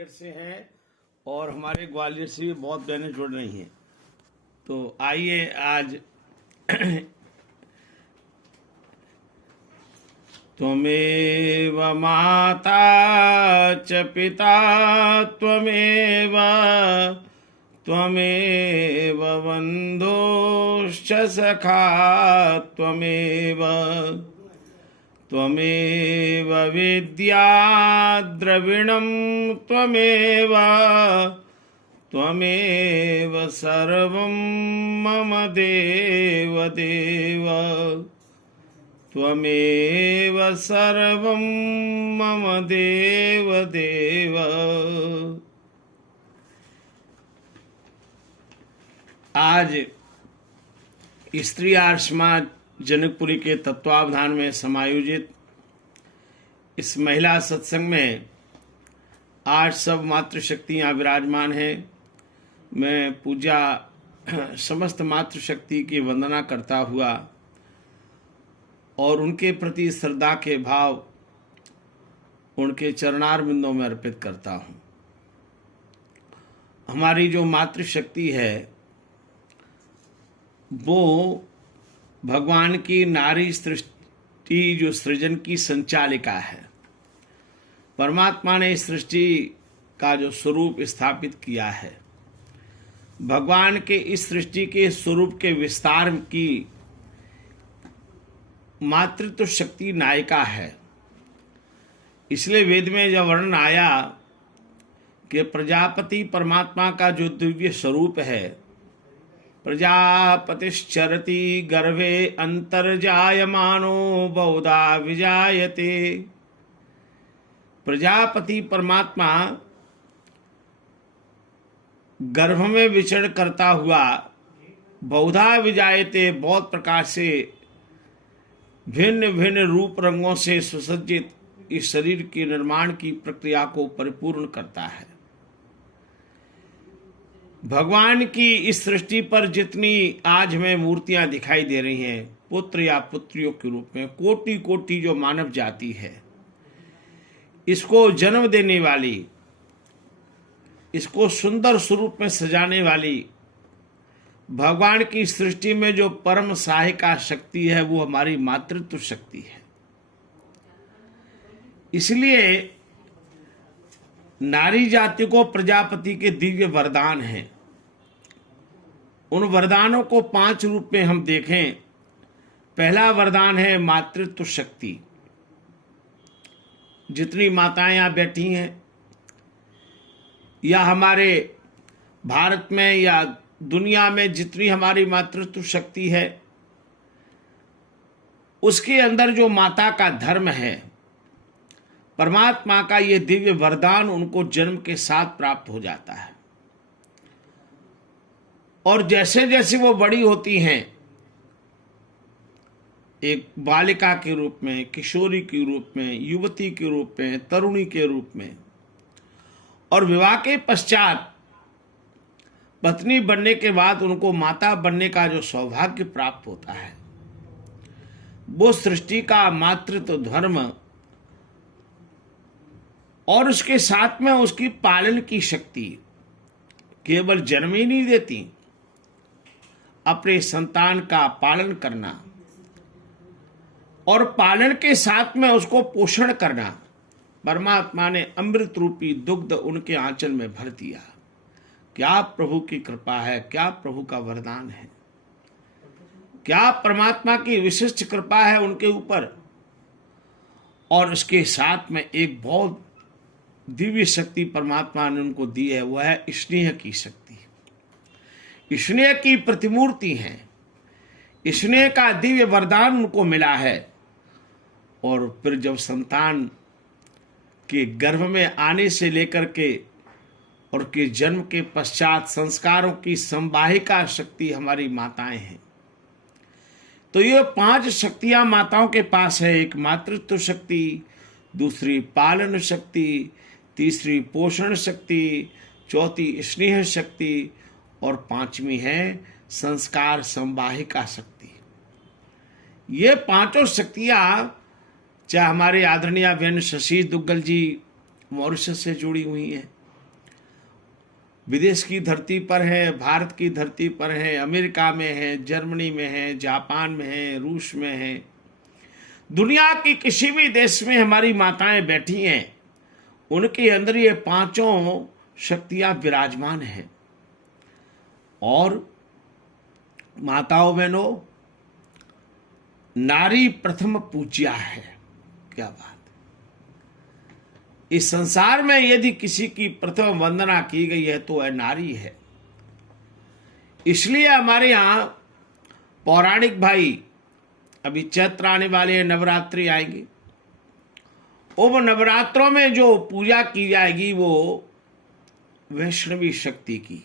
ग्वालियर से हैं और हमारे ग्वालियर से भी बहुत बहनें जुड़ रही हैं। तो आइए आज त्वमेव माता च पिता त्वमेव त्वमेव बन्धुश्च सखा त्वमेव त्वमेव विद्या द्रविणं त्वमेव त्वमेव सर्वं मम देव देव त्वमेव सर्वं मम देव देव। आज स्त्री आर्य समाज जनकपुरी के तत्वावधान में समायोजित इस महिला सत्संग में आज सब मातृशक्तियाँ विराजमान हैं। मैं पूजा समस्त मातृशक्ति की वंदना करता हुआ और उनके प्रति श्रद्धा के भाव उनके चरणार बिंदों में अर्पित करता हूँ। हमारी जो मातृशक्ति है वो भगवान की नारी सृष्टि जो सृजन की संचालिका है। परमात्मा ने इस सृष्टि का जो स्वरूप स्थापित किया है, भगवान के इस सृष्टि के स्वरूप के विस्तार की मातृत्व शक्ति नायिका है। इसलिए वेद में जब वर्णन आया कि प्रजापति परमात्मा का जो दिव्य स्वरूप है, प्रजापतिश्चरति गर्भे अंतर्जायमानो बहुधा विजायते। प्रजापति परमात्मा गर्भ में विचरण करता हुआ बहुधा विजायते, बहुत प्रकार से भिन्न भिन्न रूप रंगों से सुसज्जित इस शरीर के निर्माण की प्रक्रिया को परिपूर्ण करता है। भगवान की इस सृष्टि पर जितनी आज हमें मूर्तियां दिखाई दे रही हैं, पुत्र या पुत्रियों के रूप में कोटि कोटि जो मानव जाति है, इसको जन्म देने वाली, इसको सुंदर स्वरूप में सजाने वाली भगवान की सृष्टि में जो परम सहायिका शक्ति है वो हमारी मातृत्व शक्ति है। इसलिए नारी जाति को प्रजापति के दिव्य वरदान हैं। उन वरदानों को 5 रूप में हम देखें। पहला वरदान है मातृत्व शक्ति। जितनी माताएं यहां बैठी हैं या हमारे भारत में या दुनिया में जितनी हमारी मातृत्व शक्ति है, उसके अंदर जो माता का धर्म है, परमात्मा का ये दिव्य वरदान उनको जन्म के साथ प्राप्त हो जाता है। और जैसे जैसे वो बड़ी होती हैं, एक बालिका के रूप में, किशोरी के रूप में, युवती के रूप में, तरुणी के रूप में, और विवाह के पश्चात पत्नी बनने के बाद उनको माता बनने का जो सौभाग्य प्राप्त होता है, वो सृष्टि का मातृत्व धर्म और उसके साथ में उसकी पालन की शक्ति केवल जन्म ही नहीं देती, अपने संतान का पालन करना और पालन के साथ में उसको पोषण करना। परमात्मा ने अमृत रूपी दुग्ध उनके आंचल में भर दिया। क्या प्रभु की कृपा है, क्या प्रभु का वरदान है, क्या परमात्मा की विशिष्ट कृपा है उनके ऊपर। और इसके साथ में एक बहुत दिव्य शक्ति परमात्मा ने उनको दी है, वह है स्नेह की शक्ति। स्नेह की प्रतिमूर्ति है। स्नेह का दिव्य वरदान उनको मिला है। और फिर जब संतान के गर्भ में आने से लेकर के और के जन्म के पश्चात संस्कारों की संवाहिका शक्ति हमारी माताएं हैं। तो ये 5 शक्तियां माताओं के पास है। एक मातृत्व शक्ति, दूसरी पालन शक्ति, तीसरी पोषण शक्ति, चौथी स्नेह शक्ति और 5वीं है संस्कार संवाहिका शक्ति। ये 5 शक्तियां चाहे हमारे आदरणीय बहन शशि दुग्गल जी मॉरिशस से जुड़ी हुई हैं, विदेश की धरती पर है, भारत की धरती पर है, अमेरिका में है, जर्मनी में है, जापान में है, रूस में है, दुनिया की किसी भी देश में हमारी माताएं बैठी हैं, उनके अंदर ये पांचों शक्तियां विराजमान हैं। और माताओं बहनों, नारी प्रथम पूज्या है। क्या बात! इस संसार में यदि किसी की प्रथम वंदना की गई है तो वह नारी है। इसलिए हमारे यहाँ पौराणिक भाई, अभी चैत्र आने वाले हैं, नवरात्रि आएंगे, उन नवरात्रों में जो पूजा की जाएगी वो वैष्णवी शक्ति की।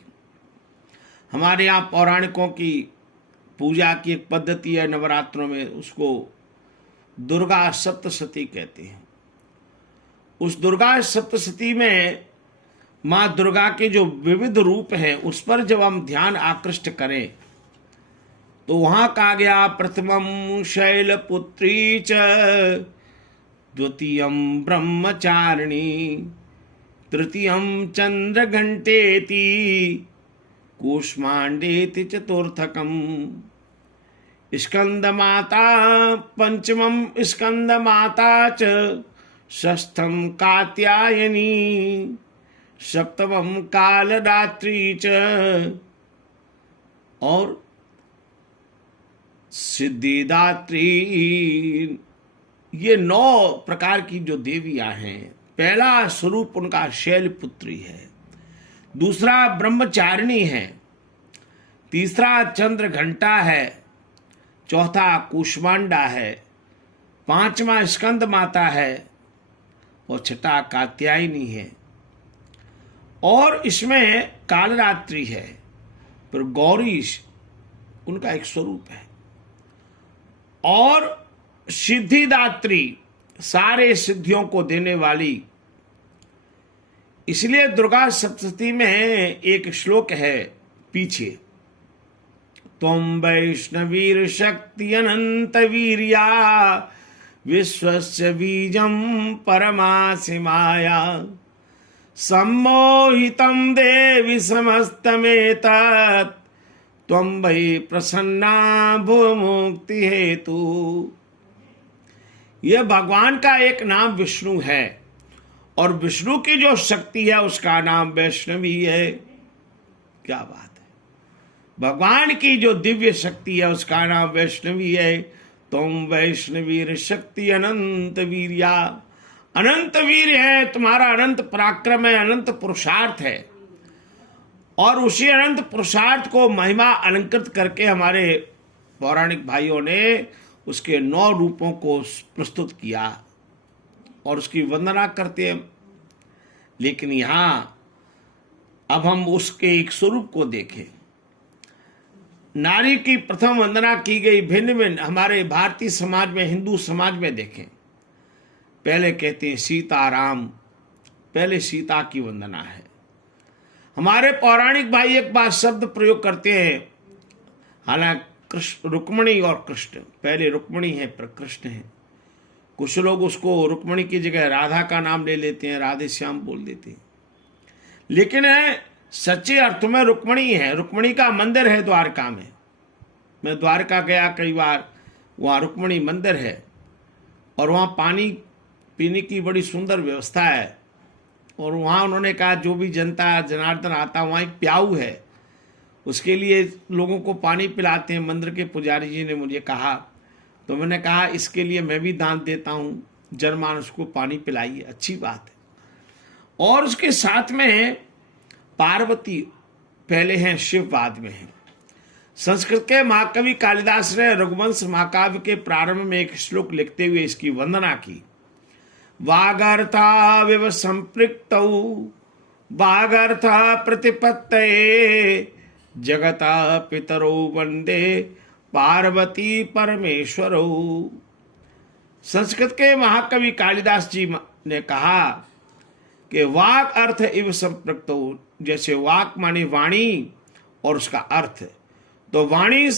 हमारे यहाँ पौराणिकों की पूजा की एक पद्धति है नवरात्रों में, उसको दुर्गा सप्तशती कहते हैं। उस दुर्गा सप्तशती में माँ दुर्गा के जो विविध रूप हैं उस पर जब हम ध्यान आकृष्ट करें तो वहां कहा गया, प्रथमम शैलपुत्री च, द्वितीयम ब्रह्मचारिणी, तृतीयम चंद्रघंटेति, कूष्मांडेति चतुर्थकम, स्कंदमाता पंचमम स्कंदमाता च, षष्ठम कात्यायनी, सप्तमम कालरात्रि च, और सिद्धिदात्री। ये 9 प्रकार की जो देवियां हैं। पहला स्वरूप उनका शैलपुत्री है, दूसरा ब्रह्मचारिणी है, तीसरा चंद्र घंटा है, चौथा कूष्मांडा है, पांचवा स्कंद माता है और छठा कात्यायनी है। और इसमें कालरात्रि है, फिर गौरी उनका एक स्वरूप है, और सिद्धिदात्री, सारे सिद्धियों को देने वाली। इसलिए दुर्गा सप्तशती में एक श्लोक है पीछे, त्वं वैष्णवीर शक्ति अनंत वीर्या, विश्वस्य बीजं परमासि माया, सम्मोहितं देवी समस्तमेतत्, त्वं वै प्रसन्ना भुमुक्ति हेतु। यह भगवान का एक नाम विष्णु है, और विष्णु की जो शक्ति है उसका नाम वैष्णवी है। क्या बात है! भगवान की जो दिव्य शक्ति है उसका नाम वैष्णवी है। तुम वैष्णवीर शक्ति अनंत वीर्या, अनंत वीर है, तुम्हारा अनंत पराक्रम है, अनंत पुरुषार्थ है। और उसी अनंत पुरुषार्थ को महिमा अलंकृत करके हमारे पौराणिक भाइयों ने उसके 9 रूपों को प्रस्तुत किया और उसकी वंदना करते हैं। लेकिन यहां अब हम उसके एक स्वरूप को देखें। नारी की प्रथम वंदना की गई भिन्न भिन्न हमारे भारतीय समाज में, हिंदू समाज में देखें। पहले कहते हैं सीताराम, पहले सीता की वंदना है। हमारे पौराणिक भाई एक बार शब्द प्रयोग करते हैं, हालांकि कृष्ण, रुक्मिणी और कृष्ण, पहले रुक्मिणी है फिर कृष्ण है। कुछ लोग उसको रुक्मिणी की जगह राधा का नाम ले लेते हैं, राधे श्याम बोल देते हैं, लेकिन है सच्चे अर्थ में रुक्मिणी है। रुक्मिणी का मंदिर है द्वारका में। मैं द्वारका गया कई बार, वहाँ रुक्मिणी मंदिर है और वहाँ पानी पीने की बड़ी सुंदर व्यवस्था है। और वहाँ उन्होंने कहा जो भी जनता जनार्दन आता वहाँ एक प्याऊ है, उसके लिए लोगों को पानी पिलाते हैं। मंदिर के पुजारी जी ने मुझे कहा, तो मैंने कहा इसके लिए मैं भी दान देता हूँ, जनमानस को पानी पिलाइए, अच्छी बात है। और उसके साथ में पार्वती पहले हैं, शिव बाद में है। संस्कृत के महाकवि कालिदास ने रघुवंश महाकाव्य के प्रारंभ में एक श्लोक लिखते हुए इसकी वंदना की। वागर्था विव संपृक्तौ वागर्था प्रतिपत्तये, जगता पितरो वंदे पार्वती परमेश्वरो। संस्कृत के महाकवि कालिदास जी ने कहा कि वाक अर्थ इव संपृक्तो, जैसे वाक माने वाणी और उसका अर्थ, तो वाणी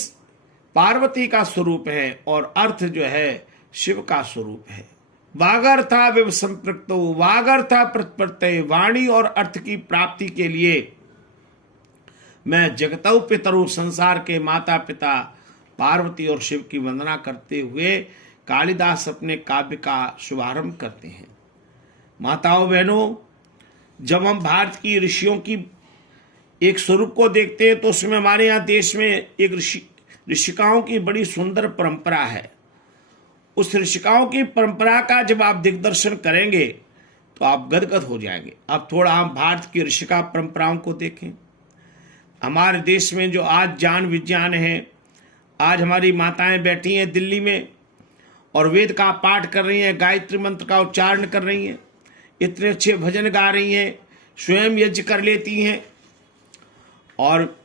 पार्वती का स्वरूप है और अर्थ जो है शिव का स्वरूप है। वागर्था विव संपृक्तो, वागर्था प्रत्यय, वाणी और अर्थ की प्राप्ति के लिए मैं जगतौ पितरु संसार के माता पिता पार्वती और शिव की वंदना करते हुए कालिदास अपने काव्य का शुभारंभ करते हैं। माताओं बहनों, जब हम भारत की ऋषियों की एक स्वरूप को देखते हैं तो उसमें हमारे यहाँ देश में एक ऋषिकाओं की बड़ी सुंदर परंपरा है। उस ऋषिकाओं की परंपरा का जब आप दिग्दर्शन करेंगे तो आप गदगद हो जाएंगे। अब थोड़ा हम भारत की ऋषिका परंपराओं को देखें। हमारे देश में जो आज ज्ञान विज्ञान है, आज हमारी माताएं बैठी हैं दिल्ली में और वेद का पाठ कर रही हैं, गायत्री मंत्र का उच्चारण कर रही हैं, इतने अच्छे भजन गा रही हैं, स्वयं यज्ञ कर लेती हैं। और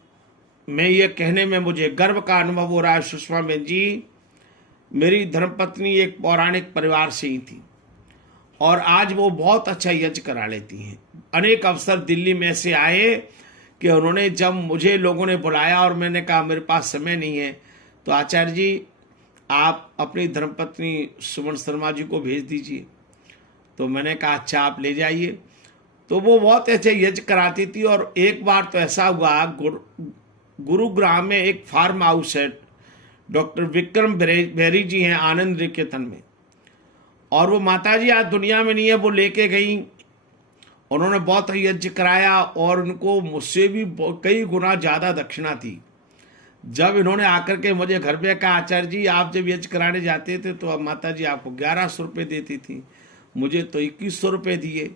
मैं ये कहने में मुझे गर्व का अनुभव हो रहा है सुषमा बहन जी, मेरी धर्मपत्नी एक पौराणिक परिवार से ही थी और आज वो बहुत अच्छा यज्ञ करा लेती हैं। अनेक अवसर दिल्ली में से आए कि उन्होंने, जब मुझे लोगों ने बुलाया और मैंने कहा मेरे पास समय नहीं है, तो आचार्य जी आप अपनी धर्मपत्नी सुमन शर्मा जी को भेज दीजिए। तो मैंने कहा अच्छा आप ले जाइए। तो वो बहुत अच्छे यज्ञ कराती थी। और एक बार तो ऐसा हुआ, गुरुग्राम में एक फार्म हाउस है, डॉक्टर विक्रम बेरी जी हैं आनंद निकेतन में, और वो माताजी आज दुनिया में नहीं है, वो लेके गई। उन्होंने बहुत यज्ञ कराया और उनको मुझसे भी कई गुना ज़्यादा दक्षिणा थी। जब इन्होंने आकर के मुझे घर में कहा आचार्य जी आप जब यज्ञ कराने जाते थे तो अब माताजी आपको 1100 रुपये देती थी, मुझे तो 2100 रुपये दिए।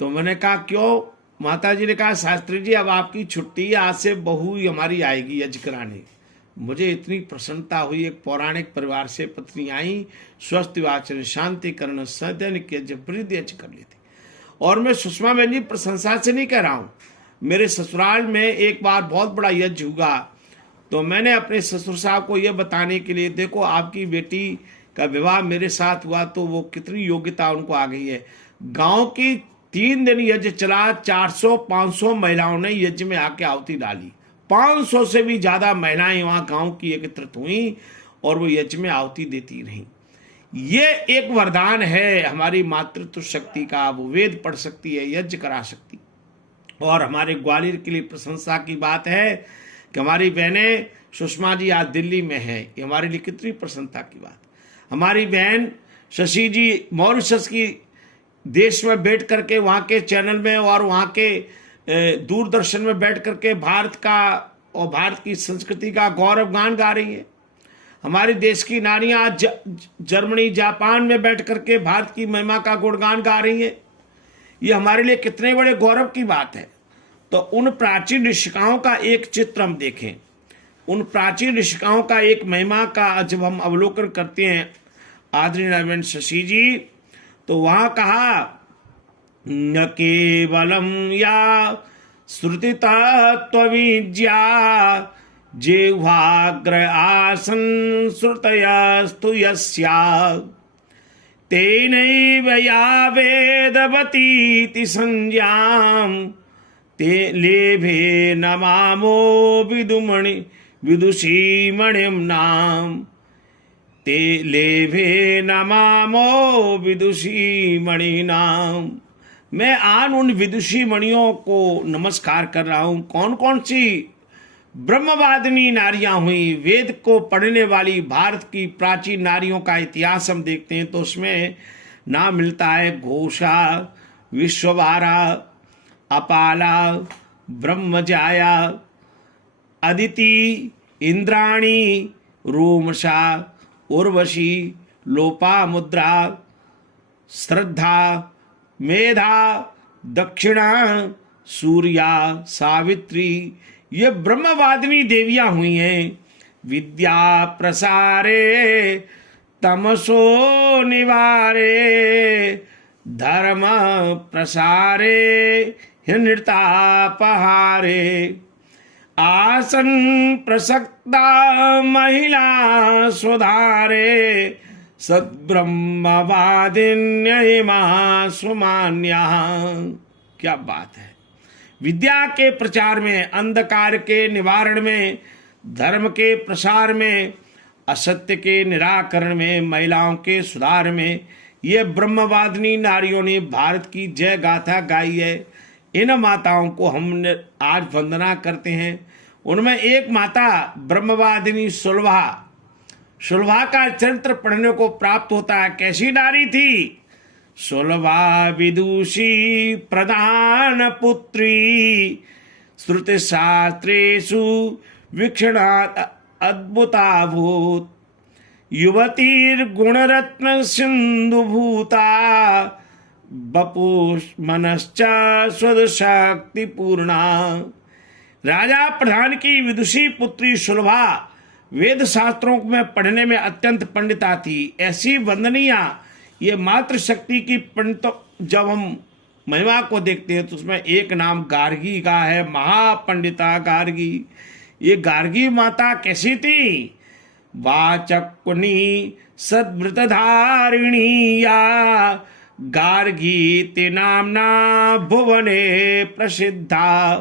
तो मैंने कहा क्यों? माताजी ने कहा शास्त्री जी अब आपकी छुट्टी है, आज से बहू ही हमारी आएगी यज्ञ कराने। मुझे इतनी प्रसन्नता हुई। एक पौराणिक परिवार से पत्नी आई, स्वस्थ वाचन शांति करण सदैनिक यज्ञ वृद्धि यज्ञ कर लेती। और मैं सुषमा बहन जी प्रशंसा से नहीं कह रहा हूँ, मेरे ससुराल में एक बार बहुत बड़ा यज्ञ हुआ तो मैंने अपने ससुर साहब को यह बताने के लिए, देखो आपकी बेटी का विवाह मेरे साथ हुआ तो वो कितनी योग्यता उनको आ गई है। गांव की 3 दिन यज्ञ चला, 400-500 महिलाओं ने यज्ञ में आके आहुति डाली। 500 से भी ज्यादा महिलाएं वहां गांव की एकत्रित हुई और वो यज्ञ में आहुति देती रहीं। ये एक वरदान है हमारी मातृत्व शक्ति का। वो वेद पढ़ सकती है, यज्ञ करा सकती। और हमारे ग्वालियर के लिए प्रशंसा की बात है कि हमारी बहनें सुषमा जी आज दिल्ली में है, ये हमारे लिए कितनी प्रसन्नता की बात। हमारी बहन शशि जी मॉरिशस की देश में बैठ करके वहाँ के चैनल में और वहाँ के दूरदर्शन में बैठ करके भारत का और भारत की संस्कृति का गौरव गान गा रही है। हमारे देश की नारियां जर्मनी जापान में बैठ करके भारत की महिमा का गुणगान गा रही है। ये हमारे लिए कितने बड़े गौरव की बात है। तो उन प्राचीन ऋषिकाओं का एक चित्र हम देखें, उन प्राचीन ऋषिकाओं का एक महिमा का जब हम अवलोकन करते हैं आदरणीय नवीन शशि जी, तो वहां कहा न केवलम या श्रुति तत्व विद्या जिह्वाग्र आसन श्रुतयस्तु यस्या तेनैव या वेदवतीति संज्ञां ते लेभे नमामो विदुषी मणिम नाम ते लेभे नमामो विदुषी मणि नाम। मैं आज उन विदुषी मणियों को नमस्कार कर रहा हूं। कौन कौन सी ब्रह्मवादिनी नारियां हुई, वेद को पढ़ने वाली भारत की प्राचीन नारियों का इतिहास हम देखते हैं तो उसमें नाम मिलता है घोषा, विश्ववारा, अपाला, ब्रह्मजाया, अदिति, इंद्राणी, रोमशा, उर्वशी, लोपामुद्रा, श्रद्धा, मेधा, दक्षिणा, सूर्या, सावित्री, ये ब्रह्मवादिनी देवियां हुई हैं। विद्या प्रसारे तमसो निवारे धर्म प्रसारे नृतापहारे आसन प्रसक्ता महिला सुधारे सद्ब्रह्मवादिन्यहिमा सुमान्या। क्या बात है। विद्या के प्रचार में, अंधकार के निवारण में, धर्म के प्रसार में, असत्य के निराकरण में, महिलाओं के सुधार में ये ब्रह्मवादिनी नारियों ने भारत की जय गाथा गाई है। इन माताओं को हमने आज वंदना करते हैं। उनमें एक माता ब्रह्मवादिनी सुलभा, सुलभा का चरित्र पढ़ने को प्राप्त होता है। कैसी नारी थी? सुलभा विदुषी प्रधान पुत्री, श्रुति शास्त्रेषु वीक्षणात् अद्भुताभूत, युवतीर्गुणरत्न सिंधुभूता, बपुमनश्च स्वशक्ति पूर्णा। राजा प्रधान की विदुषी पुत्री सुलभा वेद शास्त्रों में पढ़ने में अत्यंत पंडिता थी। ऐसी वंदनीया ये मातृशक्ति की पंडित, जब हम महिमा को देखते हैं तो उसमें एक नाम गार्गी का है, महापंडिता गार्गी। ये गार्गी माता कैसी थी? वाचकुनी सद्वृतधारिणी या गार्गी नामना भुवने प्रसिद्धा,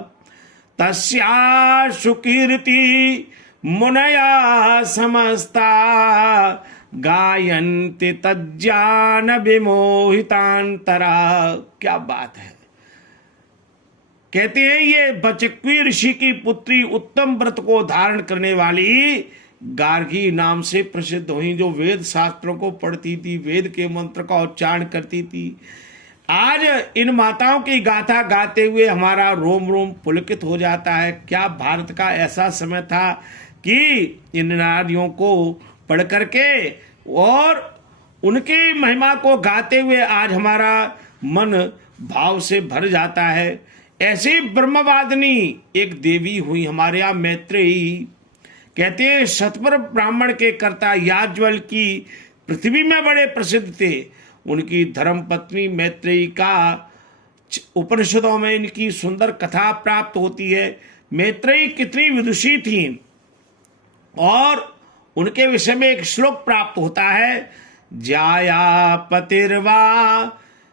तस्या सुकीर्ति मुनया समस्ता, गायन्ति तज्ज्ञान विमोहितांतरा। क्या बात है! कहते हैं ये बचक्वी ऋषि की पुत्री उत्तम व्रत को धारण करने वाली गार्गी नाम से प्रसिद्ध हुई, जो वेद शास्त्रों को पढ़ती थी, वेद के मंत्र का उच्चारण करती थी। आज इन माताओं की गाथा गाते हुए हमारा रोम रोम पुलकित हो जाता है। क्या भारत का ऐसा समय था कि इन नारियों को पढ़ करके और उनकी महिमा को गाते हुए आज हमारा मन भाव से भर जाता है। ऐसी ब्रह्मवादिनी एक देवी हुई हमारे यहाँ मैत्रेयी। कहते हैं शतपर ब्राह्मण के कर्ता याज्ञवल्क्य की पृथ्वी में बड़े प्रसिद्ध थे। उनकी धर्म पत्नी मैत्रेयी का उपनिषदों में इनकी सुंदर कथा प्राप्त होती है। मैत्रेयी कितनी विदुषी थी और उनके विषय में एक श्लोक प्राप्त होता है, जाया पतिर्वा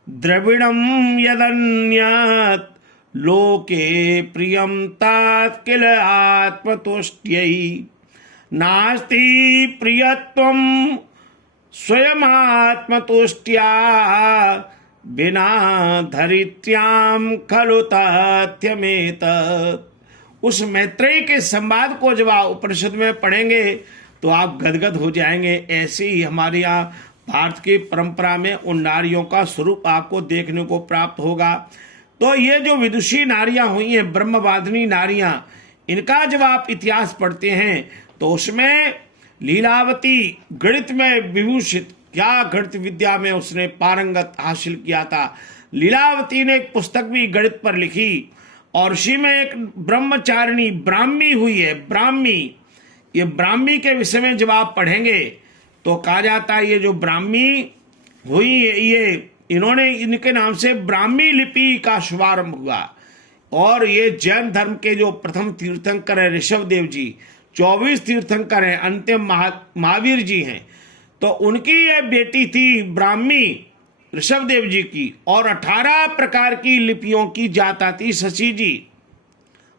द्रविणम यदन्यत् लोके प्रियम तात किल आत्मतुष्ट्यै, नास्ति प्रियत्वम स्वयमात्मतुष्ट्या, बिना धरित्र्याम खलु तथ्यमेतत्। उस मैत्रेयी के संवाद को जब आप उपनिषद में पढ़ेंगे तो आप गदगद हो जाएंगे। ऐसे ही हमारे यहाँ भारत की परंपरा में उन नारियों का स्वरूप आपको देखने को प्राप्त होगा। तो ये जो विदुषी नारियां हुई हैं, ब्रह्मवादिनी नारियां, इनका जब आप इतिहास पढ़ते हैं तो उसमें लीलावती गणित में विभूषित, क्या गणित विद्या में उसने पारंगत हासिल किया था। लीलावती ने एक पुस्तक भी गणित पर लिखी और उसी में एक ब्रह्मचारिणी ब्राह्मी हुई है। ब्राह्मी, ये ब्राह्मी के विषय में जब आप पढ़ेंगे तो कहा जाता है ये जो ब्राह्मी हुई ये इन्होंने, इनके नाम से ब्राह्मी लिपि का शुभारंभ हुआ। और ये जैन धर्म के जो प्रथम तीर्थंकर है ऋषभ देव जी, 24 तीर्थंकर हैं, अंतिम महावीर जी हैं। तो उनकी ये बेटी थी ब्राह्मी ऋषभ देव जी की, और 18 प्रकार की लिपियों की जाता थी शशि जी।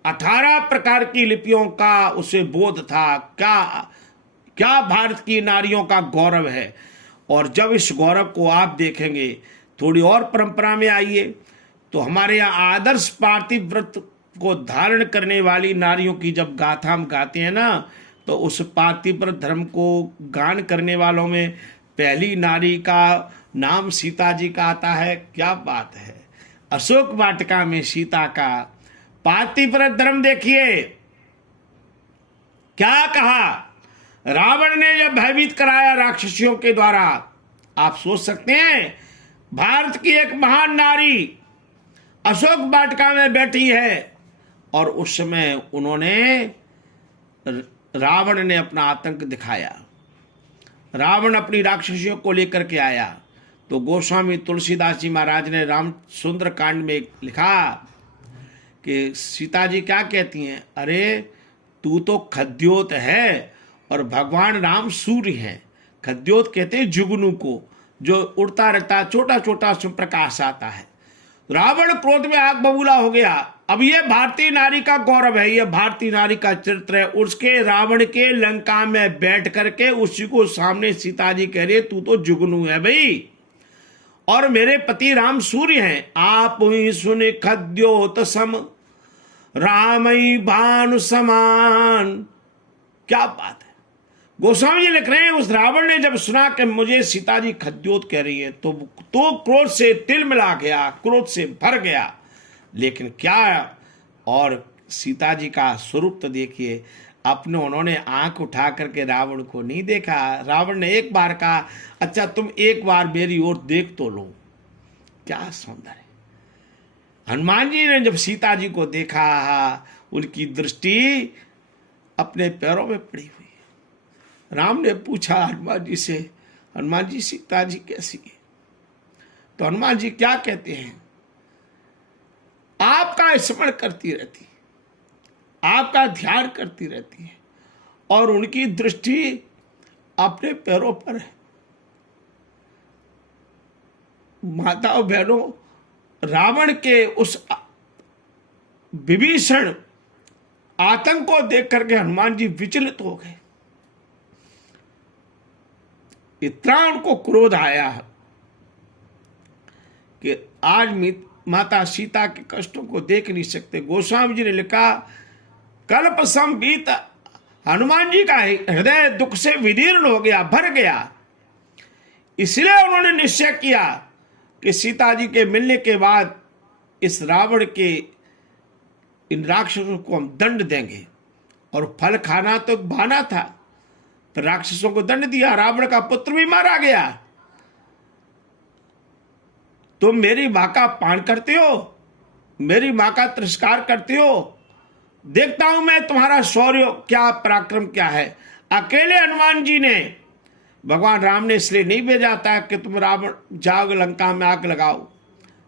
18 प्रकार की लिपियों का उसे बोध था। क्या भारत की नारियों का गौरव है। और जब इस गौरव को आप देखेंगे, थोड़ी और परंपरा में आइए तो हमारे यहाँ आदर्श पार्थिव व्रत को धारण करने वाली नारियों की जब गाथा हम गाते हैं ना, तो उस पार्थिव व्रत धर्म को गान करने वालों में पहली नारी का नाम सीता जी का आता है। क्या बात है! अशोक वाटिका में सीता का पार्थिव व्रत धर्म देखिए क्या कहा। रावण ने जब भयभीत कराया राक्षसियों के द्वारा, आप सोच सकते हैं भारत की एक महान नारी अशोक वाटिका में बैठी है और उस समय उन्होंने, रावण ने अपना आतंक दिखाया। रावण अपनी राक्षसियों को लेकर के आया तो गोस्वामी तुलसीदास जी महाराज ने राम सुंदर कांड में लिखा कि सीता जी क्या कहती हैं, अरे तू तो खद्योत है और भगवान राम सूर्य हैं। खद्योत कहते हैं जुगनू को, जो उड़ता रहता है, छोटा छोटा प्रकाश आता है। रावण क्रोध में आग बबूला हो गया। अब ये भारतीय नारी का गौरव है, ये भारतीय नारी का चरित्र है। उसके रावण के लंका में बैठ करके उसी को सामने सीता जी कह रही है तू तो जुगनू है भाई। और मेरे पति राम सूर्य हैं। आप ही सुन खद्योत सम रामई भानु समान। क्या बात है। गोस्वामी जी लिख रहे हैं, उस रावण ने जब सुना कि मुझे सीता जी खद्योत कह रही है तो क्रोध से तिल मिला गया, क्रोध से भर गया। लेकिन क्या, और सीता जी का स्वरूप तो देखिए, अपने उन्होंने आंख उठा करके रावण को नहीं देखा। रावण ने एक बार कहा, अच्छा तुम एक बार मेरी ओर देख तो लो। क्या सौंदर्य। हनुमान जी ने जब सीता जी को देखा, उनकी दृष्टि अपने पैरों में पड़ी हुई है। राम ने पूछा हनुमान जी से, हनुमान जी सीता जी कैसी है? तो हनुमान जी क्या कहते हैं, आपका स्मरण करती रहती, आपका ध्यान करती रहती है और उनकी दृष्टि अपने पैरों पर है। माताओं बहनों, रावण के उस विभीषण आतंक को देख करके हनुमान जी विचलित हो गए। इतना उनको क्रोध आया कि आज माता सीता के कष्टों को देख नहीं सकते। गोस्वामी जी ने लिखा, कल्प संबीत हनुमान जी का हृदय दुख से विदीर्ण हो गया, भर गया। इसलिए उन्होंने निश्चय किया कि सीता जी के मिलने के बाद इस रावण के इन राक्षसों को हम दंड देंगे। और फल खाना तो बहाना था, तो राक्षसों को दंड दिया, रावण का पुत्र भी मारा गया। तुम मेरी मां का अपमान करते हो, मेरी मां का तिरस्कार करते हो, देखता हूं मैं तुम्हारा शौर्य क्या, पराक्रम क्या है। अकेले हनुमान जी ने, भगवान राम ने इसलिए नहीं भेजा था कि तुम रावण जाओ लंका में आग लगाओ,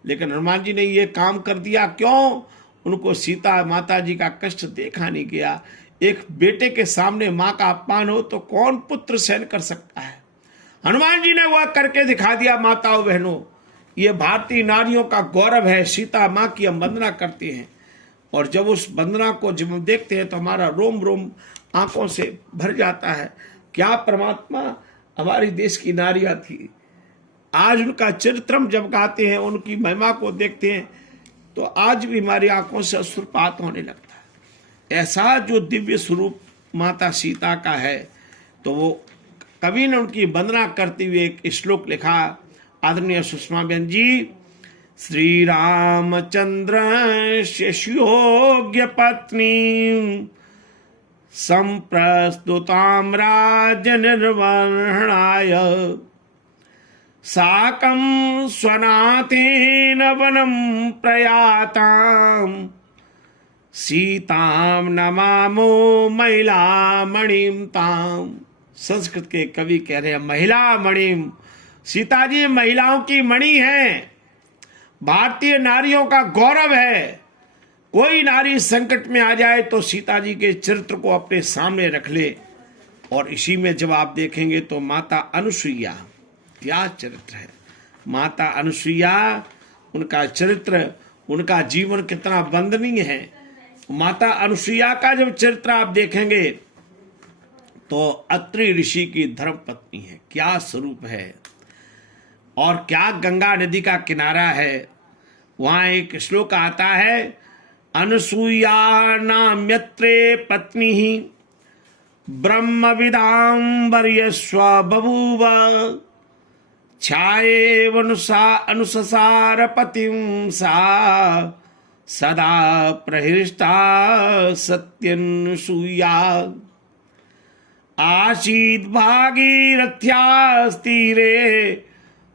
लेकिन हनुमान जी ने ये काम कर दिया। क्यों? उनको सीता माता जी का कष्ट देखा नहीं गया। एक बेटे के सामने मां का अपमान हो तो कौन पुत्र सहन कर सकता है। हनुमान जी ने वह करके दिखा दिया। माताओं बहनों, ये भारतीय नारियों का गौरव है। सीता मां की हम वंदना करते हैं और जब उस वंदना को जब हम देखते हैं तो हमारा रोम रोम आंखों से भर जाता है। क्या परमात्मा हमारी देश की नारियां थी। आज उनका चरित्र हम जब गाते हैं, उनकी महिमा को देखते हैं तो आज भी हमारी आंखों से अश्रुपात होने लगता है। ऐसा जो दिव्य स्वरूप माता सीता का है, तो वो कवि ने उनकी वंदना करते हुए एक श्लोक लिखा। आदरणीय सुषमा बहन जी, श्री रामचंद्र योग्य पत्नी संप्रस्तुताम राज्य निर्वहणाय साकं स्वनाथेन वनं प्रयातां सीतां नमामो महिलामणिं तां। संस्कृत के कवि कह रहे हैं, महिला मणिम, सीता जी महिलाओं की मणि है, भारतीय नारियों का गौरव है। कोई नारी संकट में आ जाए तो सीता जी के चरित्र को अपने सामने रख ले। और इसी में जब आप देखेंगे तो माता अनुसुईया, क्या चरित्र है। माता अनुसुईया, उनका चरित्र, उनका जीवन कितना वंदनीय है। माता अनुसुईया का जब चरित्र आप देखेंगे तो अत्रि ऋषि की धर्म पत्नी है। क्या स्वरूप है और क्या गंगा नदी का किनारा है। वहां एक श्लोक आता है, अनुसूया नाम्यत्रे पत्नी ब्रह्म वर्यस्व बभूव छाये अनुसार पतिं सा सदा प्रहृष्टा सत्यनुसूया आसीद भागीरथ्यास्तीरे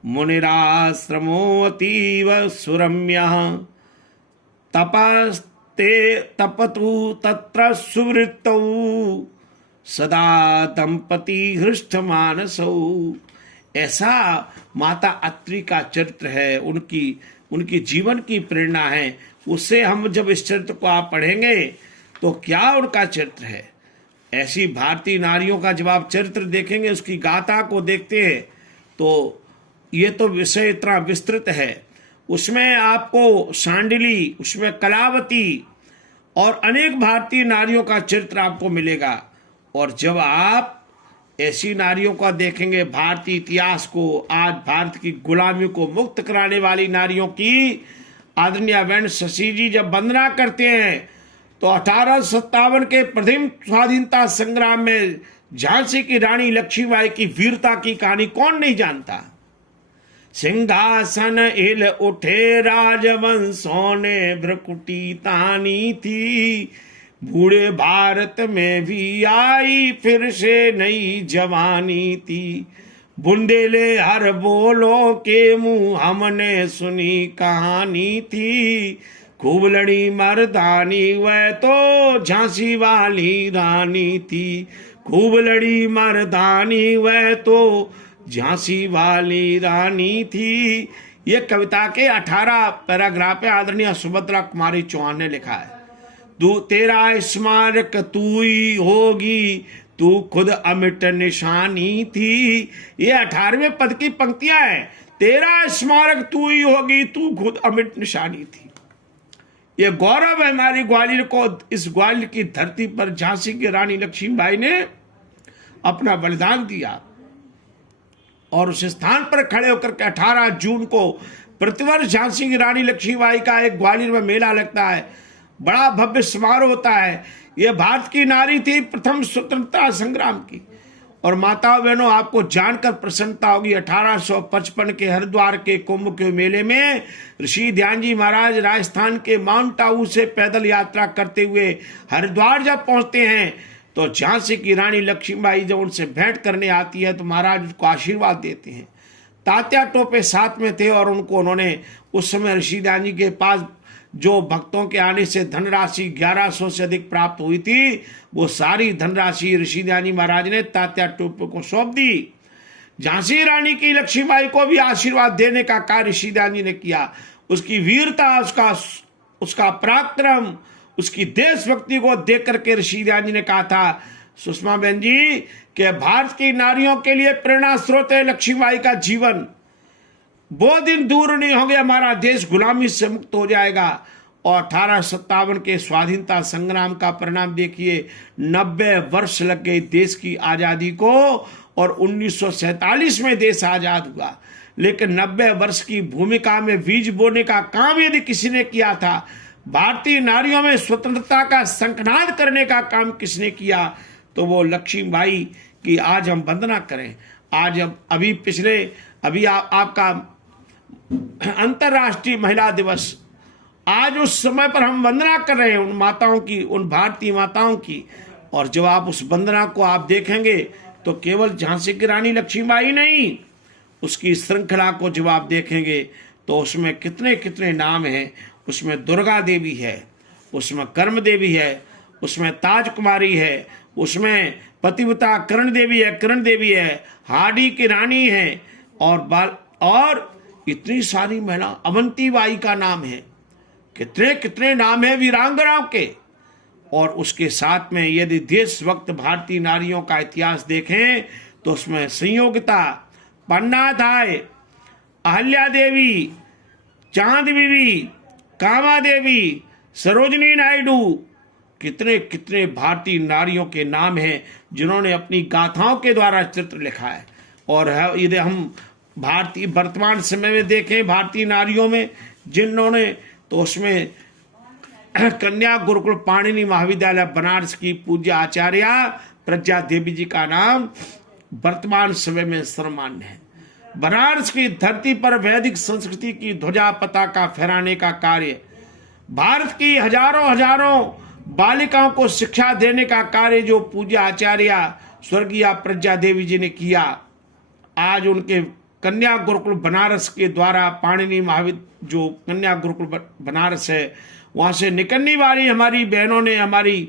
मुनिराश्रमो अतीव सुरम्यः तपतु तत्र सुवृत्तौ सदा दंपति हृष्ट मानसौ। ऐसा माता अत्रि का चरित्र है, उनकी जीवन की प्रेरणा है। उससे हम जब इस चरित्र को आप पढ़ेंगे तो क्या उनका चरित्र है। ऐसी भारतीय नारियों का जब आप चरित्र देखेंगे, उसकी गाथा को देखते हैं तो ये तो विषय इतना विस्तृत है। उसमें आपको सांडिली, उसमें कलावती और अनेक भारतीय नारियों का चरित्र आपको मिलेगा। और जब आप ऐसी नारियों का देखेंगे भारतीय इतिहास को, आज भारत की गुलामी को मुक्त कराने वाली नारियों की आदरणीय बहन शशि जी जब वंदना करते हैं तो 1857 के प्रथम स्वाधीनता संग्राम में झांसी की रानी लक्ष्मीबाई की वीरता की कहानी कौन नहीं जानता। सिंहासन हिल उठे राजवंशों ने भ्रकुटी तानी थी, बूढ़े भारत में भी आई फिर से नई जवानी थी, बुंदेले हर बोलों के मुंह हमने सुनी कहानी थी, खूब लड़ी मर्दानी वह तो झांसी वाली रानी थी, खूब लड़ी मर्दानी वह तो झांसी वाली रानी थी। ये कविता के 18 पैराग्राफ आदरणीय सुभद्रा कुमारी चौहान ने लिखा है। तू तेरा स्मारक तू ही होगी, तू खुद अमिट निशानी थी। ये 18वें पद की पंक्तियां हैं। तेरा स्मारक तू ही होगी, तू खुद अमिट निशानी थी। ये गौरव है हमारी ग्वालियर को। इस ग्वालियर की धरती पर झांसी की रानी लक्ष्मीबाई ने अपना बलिदान दिया और उस स्थान पर खड़े होकर के 18 जून को प्रतिवर्ष झांसी की रानी लक्ष्मीबाई का एक ग्वालियर में मेला लगता है, बड़ा भव्य समारोह होता है। यह भारत की नारी थी प्रथम स्वतंत्रता संग्राम की। और माताओं बहनों, आपको जानकर प्रसन्नता होगी, 1855 के हरिद्वार के कुंभ के मेले में ऋषि ध्यान जी महाराज राजस्थान के माउंट आबू से पैदल यात्रा करते हुए हरिद्वार जब पहुंचते हैं तो झांसी की रानी लक्ष्मीबाई जब उनसे भेंट करने आती है तो महाराज उसको आशीर्वाद देते हैं। तात्या टोपे साथ में थे और उन्होंने उस समय ऋषि ध्यान जी के पास जो भक्तों के आने से धनराशि 1100 से अधिक प्राप्त हुई थी, वो सारी धनराशि ऋषि ध्यान जी महाराज ने तात्या टोपे को सौंप दी। झांसी रानी की लक्ष्मीबाई को भी आशीर्वाद देने का कार्य ऋषि ध्यान जी ने किया। उसकी वीरता, उसका पराक्रम, उसकी देशभक्ति को देख करके ऋषि ध्यान जी ने कहा था, सुषमा बहन जी, कि भारत की नारियों के लिए प्रेरणा स्रोत है लक्ष्मीबाई का जीवन। वो दिन दूर नहीं होंगे, हमारा देश गुलामी से मुक्त हो जाएगा। और 1857 के स्वाधीनता संग्राम का परिणाम देखिए, 90 वर्ष लग गए देश की आजादी को और 1947 में देश आजाद हुआ। लेकिन 90 वर्ष की भूमिका में बीज बोने का काम यदि किसी ने किया था, भारतीय नारियों में स्वतंत्रता का शंखनाद करने का काम किसने किया, तो वो लक्ष्मीबाई की आज हम वंदना करें। आज अभी आपका अंतर्राष्ट्रीय महिला दिवस, आज उस समय पर हम वंदना कर रहे हैं उन माताओं की, उन भारतीय माताओं की। और जब आप उस वंदना को आप देखेंगे तो केवल झांसी की रानी लक्ष्मीबाई नहीं, उसकी श्रृंखला को जब आप देखेंगे तो उसमें कितने कितने नाम हैं। उसमें दुर्गा देवी है, उसमें कर्म देवी है, उसमें ताज कुमारी है, उसमें पतिव्रता कर्ण देवी है, हाड़ी की रानी है और इतनी सारी महिला, अवंती बाई का नाम है, कितने कितने नाम है वीरांगनाओं के। और उसके साथ में यदि देशभक्त भारतीय नारियों का इतिहास देखें तो उसमें संयोगिता, पन्ना धाय, अहल्या देवी, चांद बीवी, कामा देवी, सरोजनी नायडू, कितने कितने भारतीय नारियों के नाम हैं जिन्होंने अपनी गाथाओं के द्वारा चित्र लिखा है। और यदि हम भारतीय वर्तमान समय में देखें भारतीय नारियों में जिन्होंने, तो उसमें कन्या गुरुकुल पाणिनि महाविद्यालय बनारस की पूज्य आचार्य प्रज्ञा देवी जी का नाम वर्तमान समय में सर्वमान्य है। बनारस की धरती पर वैदिक संस्कृति की ध्वजा पताका फहराने का कार्य, भारत की हजारों बालिकाओं को शिक्षा देने का कार्य जो पूज्य आचार्य स्वर्गीय प्रज्ञा देवी जी ने किया, आज उनके कन्या गुरुकुल बनारस के द्वारा पाणिनि महाविद्यालय जो कन्या गुरुकुल बनारस है, वहां से निकलने वाली हमारी बहनों ने, हमारी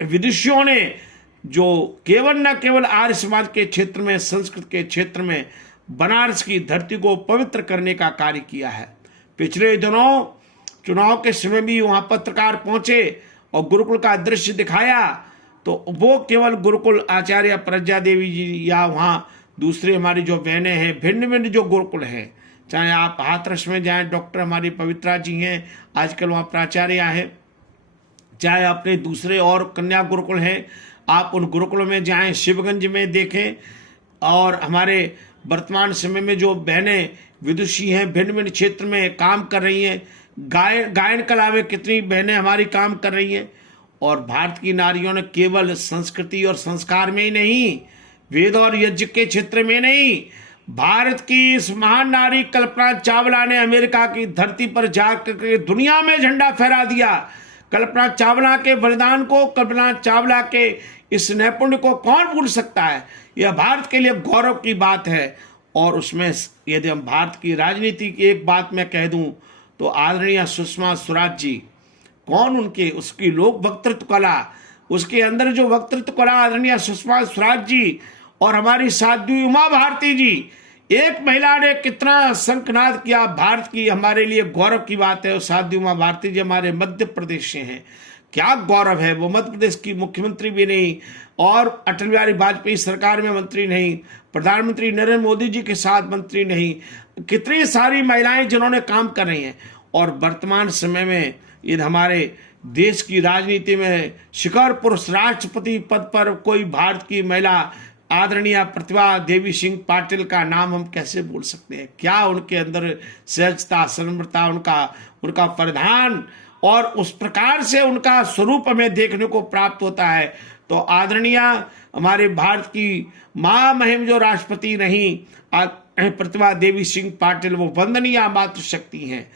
विदुषियों ने, जो केवल न केवल आर्य समाज के क्षेत्र में, संस्कृत के क्षेत्र में बनारस की धरती को पवित्र करने का कार्य किया है। पिछले दिनों चुनाव के समय भी वहां पत्रकार पहुंचे और गुरुकुल का दृश्य दिखाया, तो वो केवल गुरुकुल आचार्य प्रज्ञा देवी जी या वहां दूसरे हमारी जो बहनें हैं, भिन्न भिन्न जो गुरुकुल हैं, चाहे आप हाथरस में जाएं, डॉक्टर हमारी पवित्रा जी हैं, आजकल वहाँ प्राचार्य हैं, चाहे अपने दूसरे और कन्या गुरुकुल हैं, आप उन गुरुकुलों में जाएं, शिवगंज में देखें, और हमारे वर्तमान समय में जो बहनें विदुषी हैं, भिन्न भिन्न क्षेत्र में काम कर रही हैं, गायन कला में कितनी बहनें हमारी काम कर रही हैं। और भारत की नारियों ने केवल संस्कृति और संस्कार में ही नहीं, वेद और यज्ञ के क्षेत्र में नहीं, भारत की इस महान नारी कल्पना चावला ने अमेरिका की धरती पर जाकर दुनिया में झंडा फहरा दिया। कल्पना चावला के बलिदान को, कल्पना चावला के इस नैपुण्य को कौन भूल सकता है। यह भारत के लिए गौरव की बात है। और उसमें यदि हम भारत की राजनीति की एक बात मैं कह दूं तो आदरणीय सुषमा स्वराज जी, कौन उनके, उसकी लोक वक्तृत्व कला, उसके अंदर जो वक्तृत्व कला आदरणीय सुषमा स्वराज जी और हमारी साध्वी उमा भारती जी, एक महिला ने कितना शंखनाद किया भारत की, हमारे लिए गौरव की बात है। और साध्वी उमा भारती जी हमारे मध्य प्रदेश से हैं, क्या गौरव है। वो मध्य प्रदेश की मुख्यमंत्री भी नहीं और अटल बिहारी वाजपेयी सरकार में मंत्री नहीं, प्रधानमंत्री नरेंद्र मोदी जी के साथ मंत्री नहीं, कितनी सारी महिलाएं जिन्होंने काम कर रही हैं। और वर्तमान समय में ये हमारे देश की राजनीति में शिखर पुरुष राष्ट्रपति पद पर कोई भारत की महिला आदरणीय प्रतिभा देवी सिंह पाटिल का नाम हम कैसे बोल सकते हैं। क्या उनके अंदर सहजता, सनम्रता, उनका परिधान और उस प्रकार से उनका स्वरूप हमें देखने को प्राप्त होता है। तो आदरणीय हमारे भारत की महामहिम जो राष्ट्रपति नहीं प्रतिभा देवी सिंह पाटिल, वो वंदनीय मातृशक्ति हैं।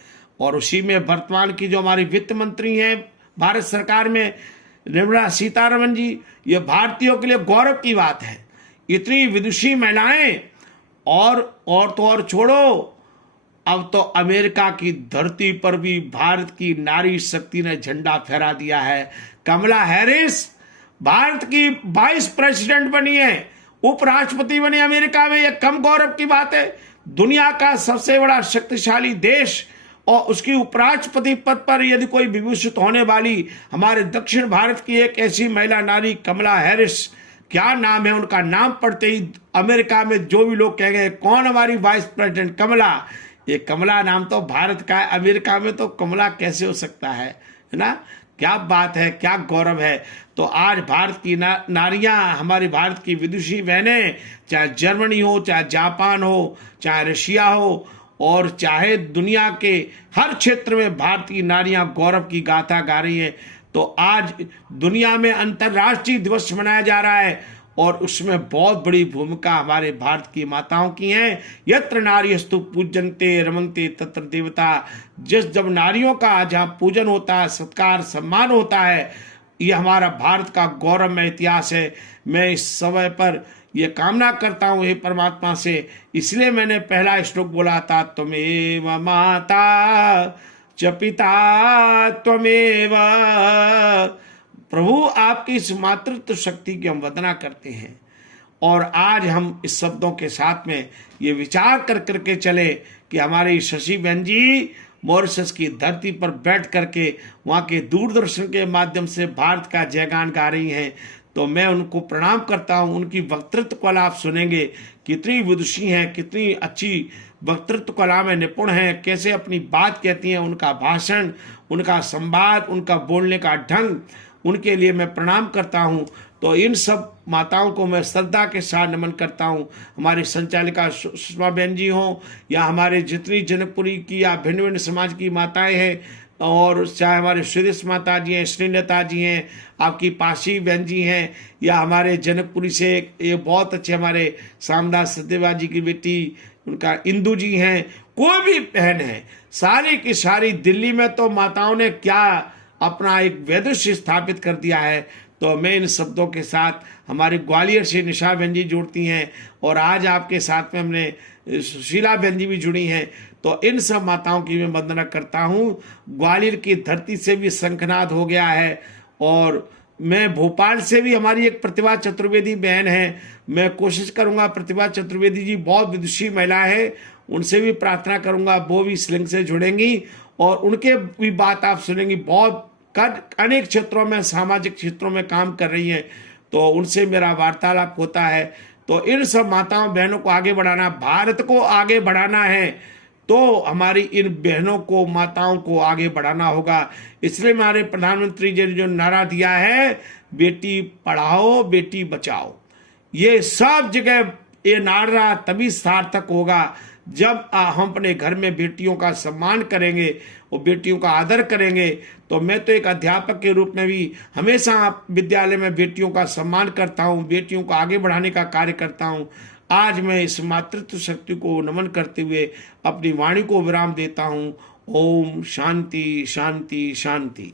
और उसी में वर्तमान की जो हमारी वित्त मंत्री हैं भारत सरकार में, निर्मला सीतारमण जी, ये भारतीयों के लिए गौरव की बात है। इतनी विदुषी महिलाएं, और छोड़ो, अब तो अमेरिका की धरती पर भी भारत की नारी शक्ति ने झंडा फहरा दिया है। कमला हैरिस भारत की वाइस प्रेसिडेंट बनी है, उपराष्ट्रपति बनी अमेरिका में। यह कम गौरव की बात है। दुनिया का सबसे बड़ा शक्तिशाली देश और उसकी उपराष्ट्रपति पद पर यदि कोई विभूषित होने वाली हमारे दक्षिण भारत की एक ऐसी महिला नारी कमला हैरिस, क्या नाम है उनका, नाम पढ़ते ही अमेरिका में जो भी लोग कहेंगे कौन हमारी वाइस प्रेसिडेंट कमला। ये कमला नाम तो भारत का है, अमेरिका में तो कमला कैसे हो सकता है ना। क्या बात है, क्या गौरव है। तो आज भारत की नारियां, हमारी भारत की विदुषी बहनें, चाहे जर्मनी हो, चाहे जापान हो, चाहे रशिया हो, और चाहे दुनिया के हर क्षेत्र में भारतीय नारियां गौरव की गाथा गा रही हैं। तो आज दुनिया में अंतर्राष्ट्रीय दिवस मनाया जा रहा है और उसमें बहुत बड़ी भूमिका हमारे भारत की माताओं की है। यत्र नार्यस्तु पूजन्ते रमन्ते तत्र देवता। जब नारियों का जहाँ पूजन होता है, सत्कार, सम्मान होता है, ये हमारा भारत का गौरवमय इतिहास है। मैं इस समय पर ये कामना करता हूँ हे परमात्मा से, इसलिए मैंने पहला श्लोक बोला था, त्वमेव माता च पिता त्वमेव। प्रभु आपकी इस मातृत्व शक्ति की हम वंदना करते हैं। और आज हम इस शब्दों के साथ में ये विचार कर करके चले कि हमारी शशि बहन जी मॉरिशस की धरती पर बैठ करके वहाँ के दूरदर्शन के माध्यम से भारत का जयगान गा रही हैं। तो मैं उनको प्रणाम करता हूँ। उनकी वक्तृत्व कला आप सुनेंगे, कितनी विदुषी हैं, कितनी अच्छी वक्तृत्व कला में निपुण हैं, कैसे अपनी बात कहती हैं, उनका भाषण, उनका संवाद, उनका बोलने का ढंग, उनके लिए मैं प्रणाम करता हूँ। तो इन सब माताओं को मैं श्रद्धा के साथ नमन करता हूँ। हमारी संचालिका सुषमा बहन जी हों या हमारे जितनी जनकपुरी की या भिन्न भिन्न समाज की माताएं हैं, और चाहे हमारे सुरेश माता जी हैं, श्रीलता जी हैं, आपकी पाशी बहन जी हैं, या हमारे जनकपुरी से ये बहुत अच्छे हमारे सामदास सत्यवा जी की बेटी उनका इंदू जी हैं, कोई भी बहन है, सारी की सारी दिल्ली में तो माताओं ने क्या अपना एक वैदुष्य स्थापित कर दिया है। तो मैं इन शब्दों के साथ हमारे ग्वालियर से निशा बहन जी जुड़ती हैं और आज आपके साथ में हमने सुशीला बहन जी भी जुड़ी हैं। तो इन सब माताओं की मैं वंदना करता हूँ। ग्वालियर की धरती से भी शंखनाद हो गया है और मैं भोपाल से भी हमारी एक प्रतिभा चतुर्वेदी बहन है, मैं कोशिश करूँगा। प्रतिभा चतुर्वेदी जी बहुत विदुषी महिला है, उनसे भी प्रार्थना करूँगा वो भी इस लिंक से जुड़ेंगी और उनके भी बात आप सुनेंगी। बहुत अनेक क्षेत्रों में, सामाजिक क्षेत्रों में काम कर रही हैं, तो उनसे मेरा वार्तालाप होता है। तो इन सब माताओं बहनों को आगे बढ़ाना, भारत को आगे बढ़ाना है। तो हमारी इन बहनों को, माताओं को आगे बढ़ाना होगा। इसलिए हमारे प्रधानमंत्री जी ने जो नारा दिया है, बेटी पढ़ाओ बेटी बचाओ, ये सब जगह ये नारा तभी सार्थक होगा जब हम अपने घर में बेटियों का सम्मान करेंगे और बेटियों का आदर करेंगे। तो मैं तो एक अध्यापक के रूप में भी हमेशा विद्यालय में बेटियों का सम्मान करता हूँ, बेटियों को आगे बढ़ाने का कार्य करता हूँ। आज मैं इस मातृत्व शक्ति को नमन करते हुए अपनी वाणी को विराम देता हूँ। ओम शांति शांति शांति।